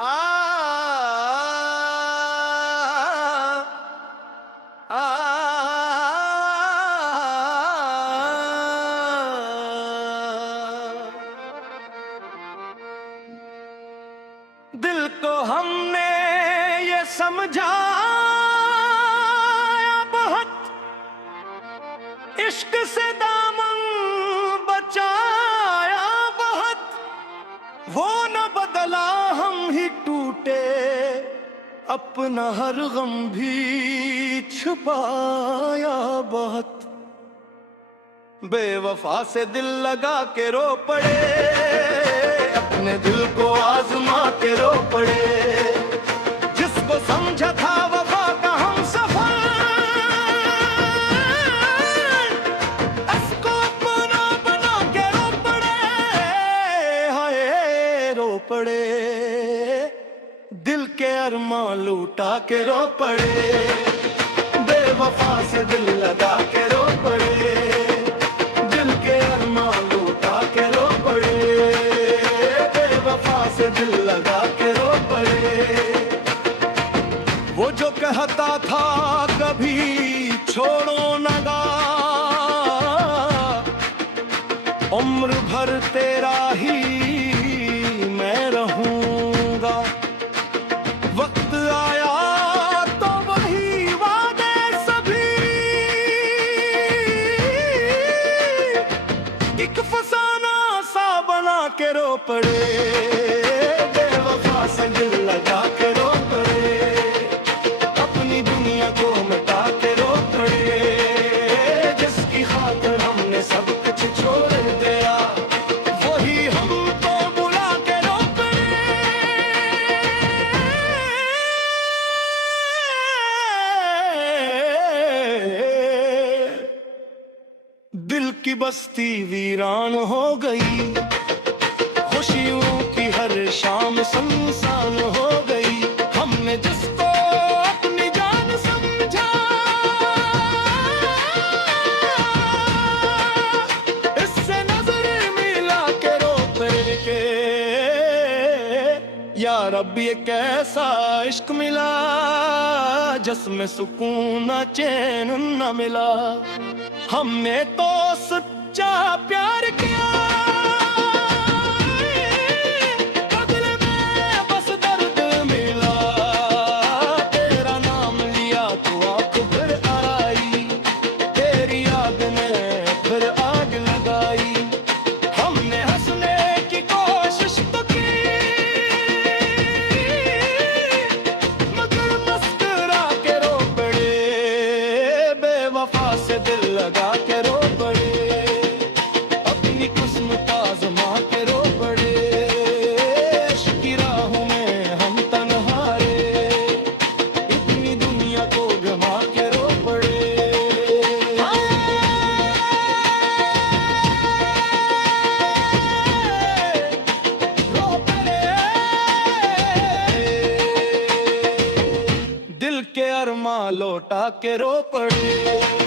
आ दिल को हमने ये समझाया बहुत, इश्क से दामन बचाया बहुत, वो न बदला हम ही टूटे, अपना हर गम भी छुपाया बहुत। बेवफा से दिल लगा के रो पड़े, अपने दिल को आजमा के रो पड़े, जिसको समझा था वफा का हम सफर, उसको अपना बना के रो पड़े, हाय रो पड़े, दिल के अरमान लूटा के रो पड़े, बेवफा से दिल लगा के रो पड़े, दिल के अरमान लूटा के रो पड़े, बेवफा से दिल लगा के रो पड़े। वो जो कहता था कभी छोड़ो नगा, उम्र भर तेरा ही मैं रहूंगा, वक्त आया तो वही वादे सभी एक फसाना सा बना के रो पड़े, बेवफा से दिल लगा के रो पड़े, अपनी दुनिया को मिटा के रो पड़े, जिसकी खातिर हमने सब कुछ छोड़ दिया, वही हमको बुला के रो पड़े। दिल की बस्ती वीरान हो गई, खुशियों की हर शाम सुनसान हो गई, हमने जिसको अपनी जान समझा, इससे नजर मिला के रो पड़े के, या रब ये कैसा इश्क मिला, जिसमें सुकून न चैन न मिला, हमने तो सच्चा प्यार किया, बदले में बस दर्द मिला, तेरा नाम लिया तो आँख फिर आई, तेरी याद ने फिर आग लगाई, हमने हंसने की कोशिश तो की, मगर मुस्कुरा के रो पड़े, बेवफा से दिल लगा के रो पड़े, अपनी किस्मत आज़मा के रो पड़े, इश्क की राहों में हम तन्हारे, इतनी दुनिया को गंवा के रो पड़े। रो पड़े, दिल के अरमान लौटा के रो पड़े।